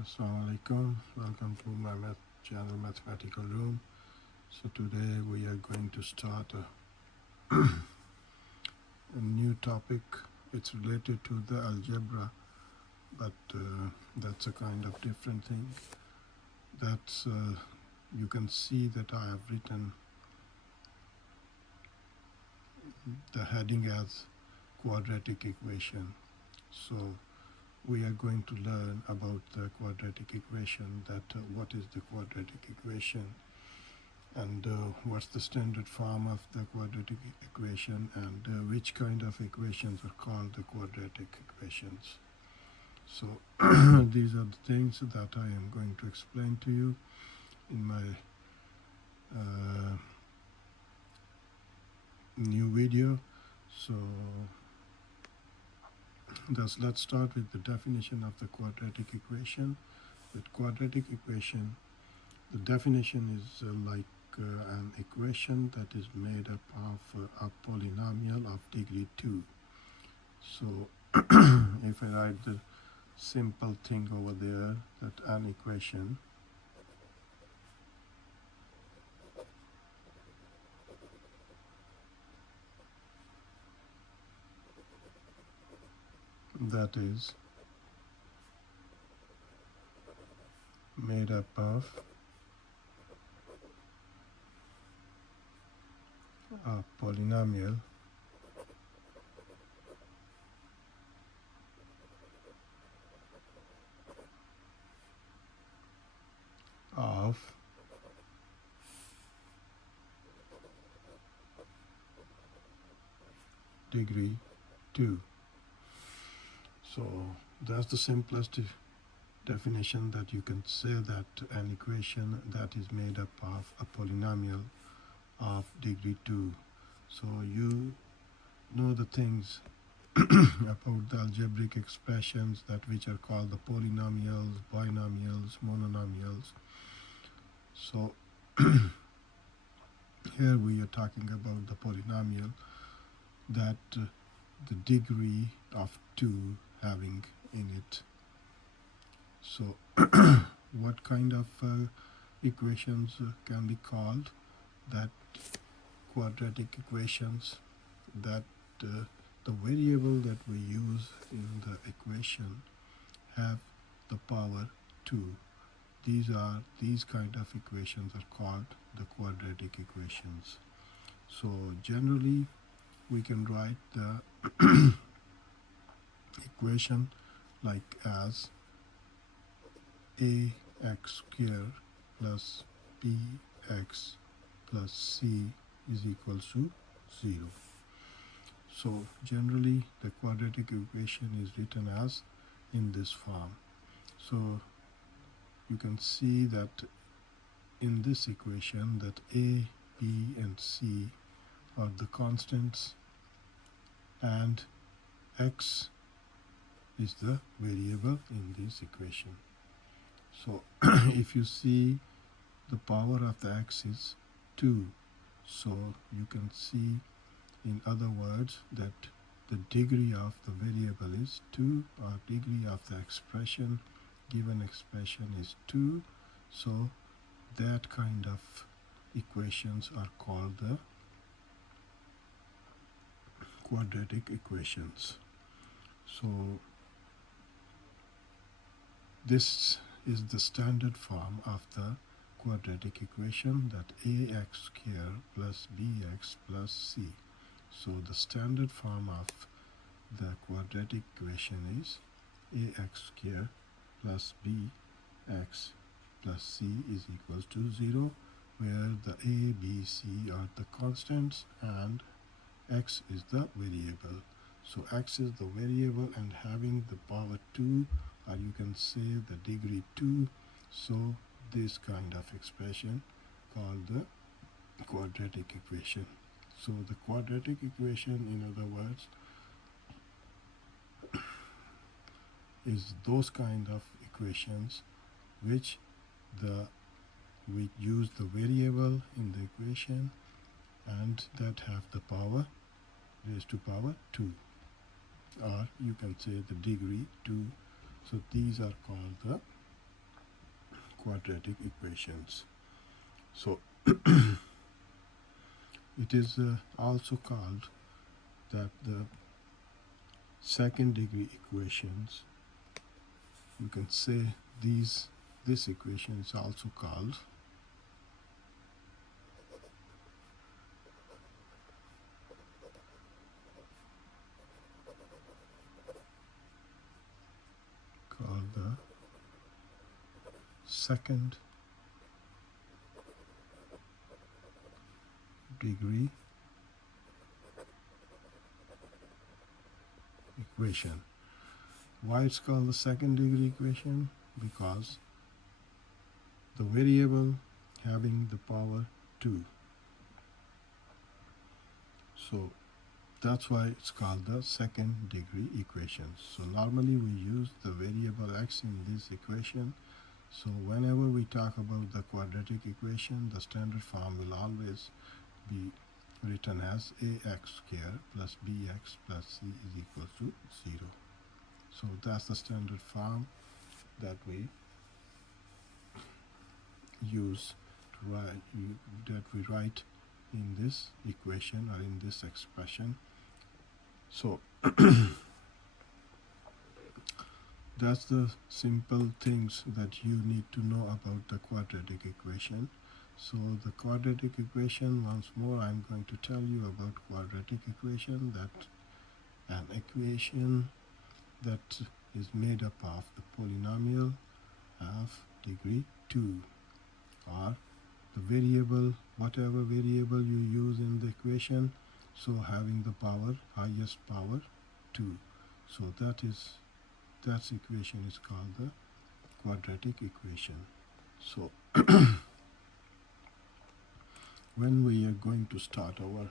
Assalamu alaikum. Welcome to my math channel, Mathematical Room. So today we are going to start a new topic. It's related to the algebra, but that's a kind of different thing. That's you can see that I have written the heading as quadratic equation. So we are going to learn about the quadratic equation, that what is the quadratic equation, and what's the standard form of the quadratic equation, and which kind of equations are called the quadratic equations. So these are the things that I am going to explain to you in my new video. So let's start with the definition of the quadratic equation. With quadratic equation, the definition is like an equation that is made up of a polynomial of degree 2. So if I write the simple thing over there, that an equation that is made up of a polynomial of degree 2. So that's the simplest definition that you can say, that an equation that is made up of a polynomial of degree 2. So you know the things about the algebraic expressions that which are called the polynomials, binomials, monomials. So here we are talking about the polynomial that the degree of 2 having in it. So what kind of equations can be called? That quadratic equations, that the variable that we use in the equation have the power 2. These kind of equations are called the quadratic equations. So generally we can write the equation like as ax squared plus bx plus c is equals to 0. So generally the quadratic equation is written as in this form. So you can see that in this equation that a, b and c are the constants and x is the variable in this equation. So if you see the power of the x is 2, so you can see, in other words, that the degree of the variable is 2, or degree of the expression, given expression is 2. So that kind of equations are called the quadratic equations. So this is the standard form of the quadratic equation, that ax squared plus bx plus c. So the standard form of the quadratic equation is ax squared plus bx plus c is equals to 0, where the a, b, c are the constants and x is the variable. So x is the variable and having the power 2, or you can say the degree 2. So this kind of expression called the quadratic equation. So the quadratic equation, in other words, is those kind of equations which we use the variable in the equation and that have the power raised to power 2, or you can say the degree 2. So these are called the quadratic equations. So it is also called that the second degree equations. You can say this equation is also called the second degree equation. Why it's called the second degree equation? Because the variable having the power 2. So that's why it's called the second degree equation. So normally we use the variable x in this equation. So whenever we talk about the quadratic equation, the standard form will always be written as ax squared plus bx plus c is equal to 0. So that's the standard form that we use to write in this equation or in this expression. So that's the simple things that you need to know about the quadratic equation. So the quadratic equation, once more I'm going to tell you about quadratic equation, that an equation that is made up of the polynomial of degree 2, or the variable, whatever variable you use in the equation, so having the power, highest power 2. So that equation is called the quadratic equation. So when we are going to start our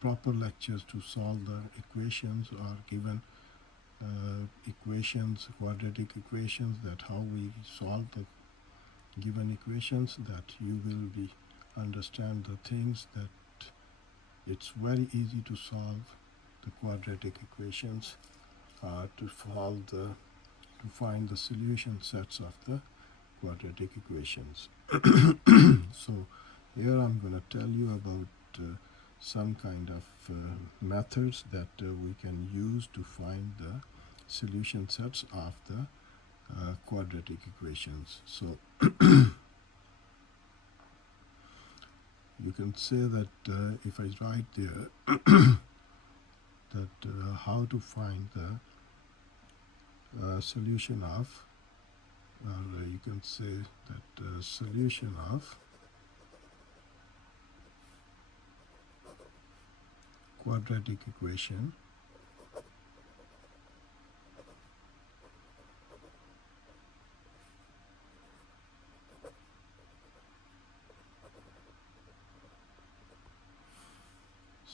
proper lectures to solve the equations or given equations, quadratic equations, that how we solve the given equations, that you will be understand the things that it's very easy to solve the quadratic equations, to find the solution sets of the quadratic equations. So here I'm going to tell you about some kind of methods that we can use to find the solution sets of the quadratic equations. So you can say that if I write there that how to find the solution of, or you can say that solution of quadratic equation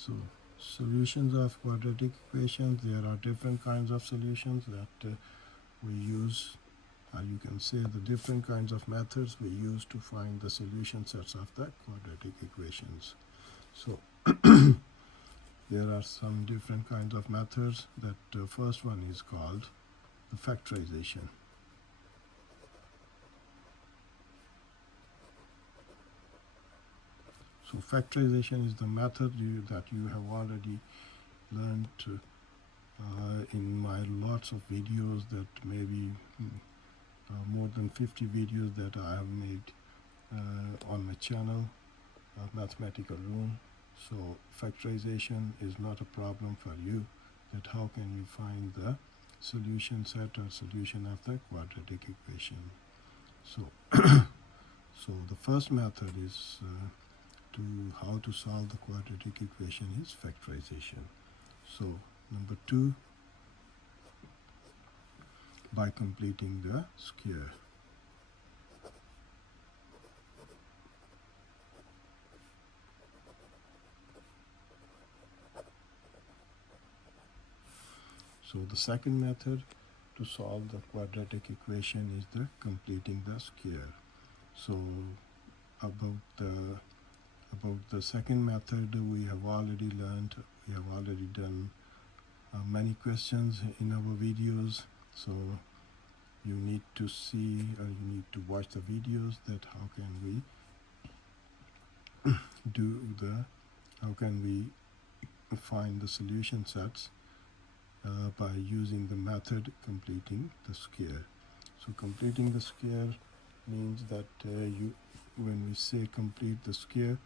So solutions of quadratic equations, there are different kinds of solutions that we use, or you can say the different kinds of methods we use to find the solution sets of the quadratic equations. So there are some different kinds of methods. That first one is called the factorization. So factorization is the method that you have already learned in my lots of videos, that maybe more than 50 videos that I have made on my channel, Mathematical Room. So factorization is not a problem for you, that how can you find the solution set or solution of the quadratic equation. So so the first method is how to solve the quadratic equation is factorization. So number 2, by completing the square. So the second method to solve the quadratic equation is the completing the square. So about the second method we have already learned, we have already done many questions in our videos, so you need to see, or you need to watch the videos that how can we find the solution sets by using the method completing the square. So completing the square means that when we say complete the square,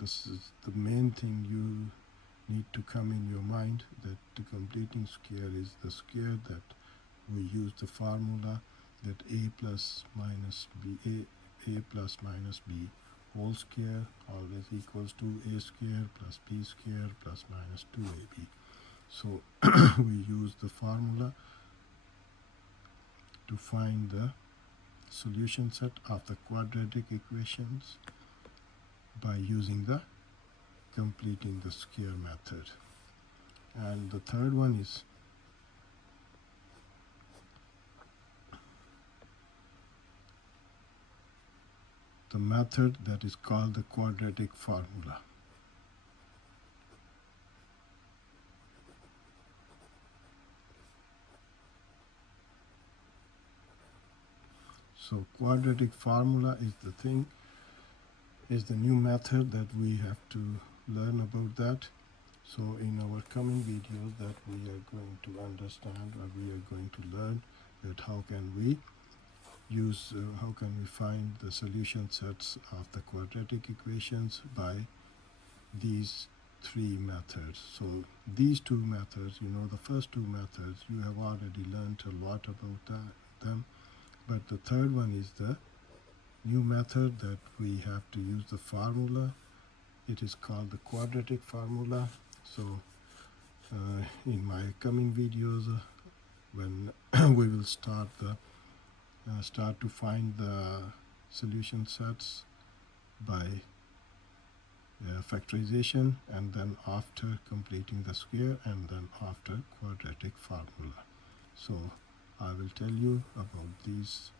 this is the main thing you need to come in your mind, that the completing square is the square that we use the formula that a plus minus b whole square always equals to a square plus b square plus minus 2ab. So we use the formula to find the solution set of the quadratic equations by using the completing the square method. And the third one is the method that is called the quadratic formula. So quadratic formula is the new method that we have to learn about that. So in our coming videos that we are going to understand, or we are going to learn that how can we find the solution sets of the quadratic equations by these three methods. So these two methods, the first two methods, you have already learned a lot about them, but the third one is the new method that we have to use the formula. It is called the quadratic formula. So in my coming videos, when we will start to find the solution sets by factorization, and then after completing the square, and then after quadratic formula. So I will tell you about these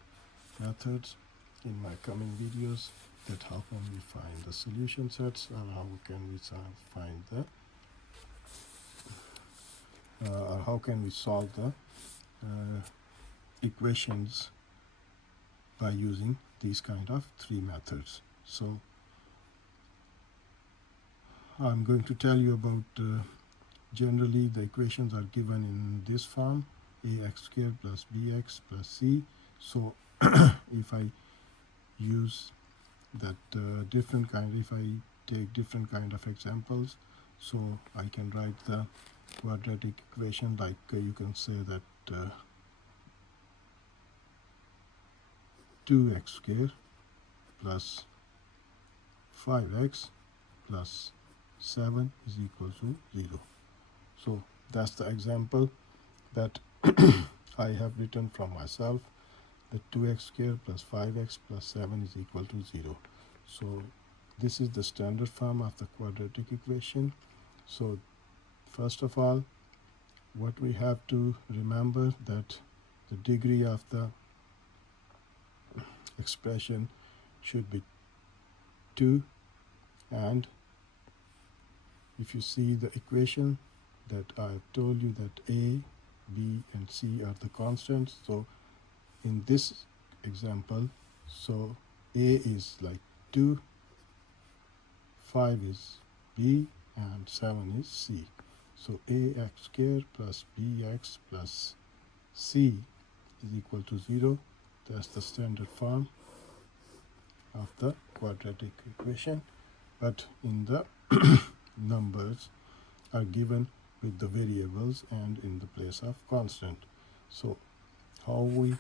methods in my coming videos, that how can we find the solution sets, and how can we find the how can we solve the equations by using these kind of three methods. So I'm going to tell you about generally the equations are given in this form: ax squared plus bx plus c. So if I use that if I take different kind of examples, so I can write the quadratic equation like you can say that 2x squared plus 5x plus 7 is equal to 0. So that's the example that I have written from myself, that 2x squared plus 5x plus 7 is equal to 0. So this is the standard form of the quadratic equation. So first of all, what we have to remember, that the degree of the expression should be 2, and if you see the equation that I have told you, that a, b and c are the constants. So in this example, so a is like 2, 5 is b, and 7 is c. So ax squared plus bx plus c is equal to 0. That's the standard form of the quadratic equation. But in the numbers are given with the variables and in the place of constant. So how we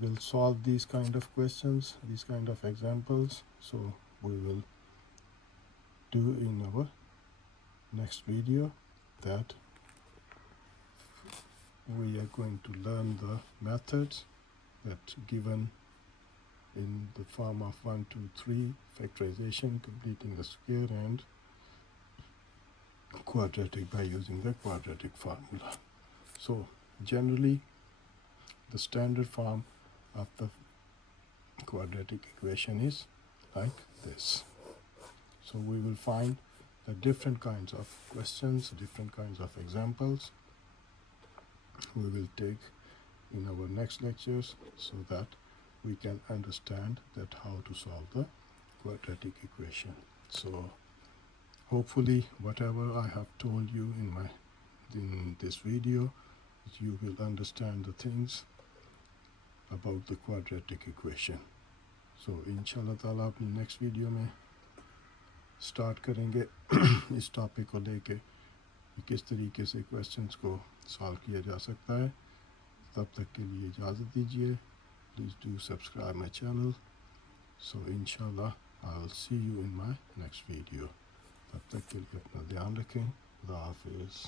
will solve these kind of questions, these kind of examples, so we will do in our next video, that we are going to learn the methods that given in the form of 1, 2, 3 factorization, completing the square, and quadratic by using the quadratic formula. So generally the standard form of the quadratic equation is like this. So we will find the different kinds of questions, different kinds of examples we will take in our next lectures, so that we can understand that how to solve the quadratic equation. So hopefully whatever I have told you in this video, you will understand the things about the quadratic equation. So इंशाल्लाह ताला अपनी next video में start करेंगे इस topic को लेके कि किस तरीके से क्वेश्चंस को सॉल्व किया जा सकता है. तब तक के लिए इजाज़त दीजिए. Please do subscribe my channel. So इंशाल्लाह I will see you in my next video. तब तक के लिए अपना ध्यान रखें. खुदा हाफिज़.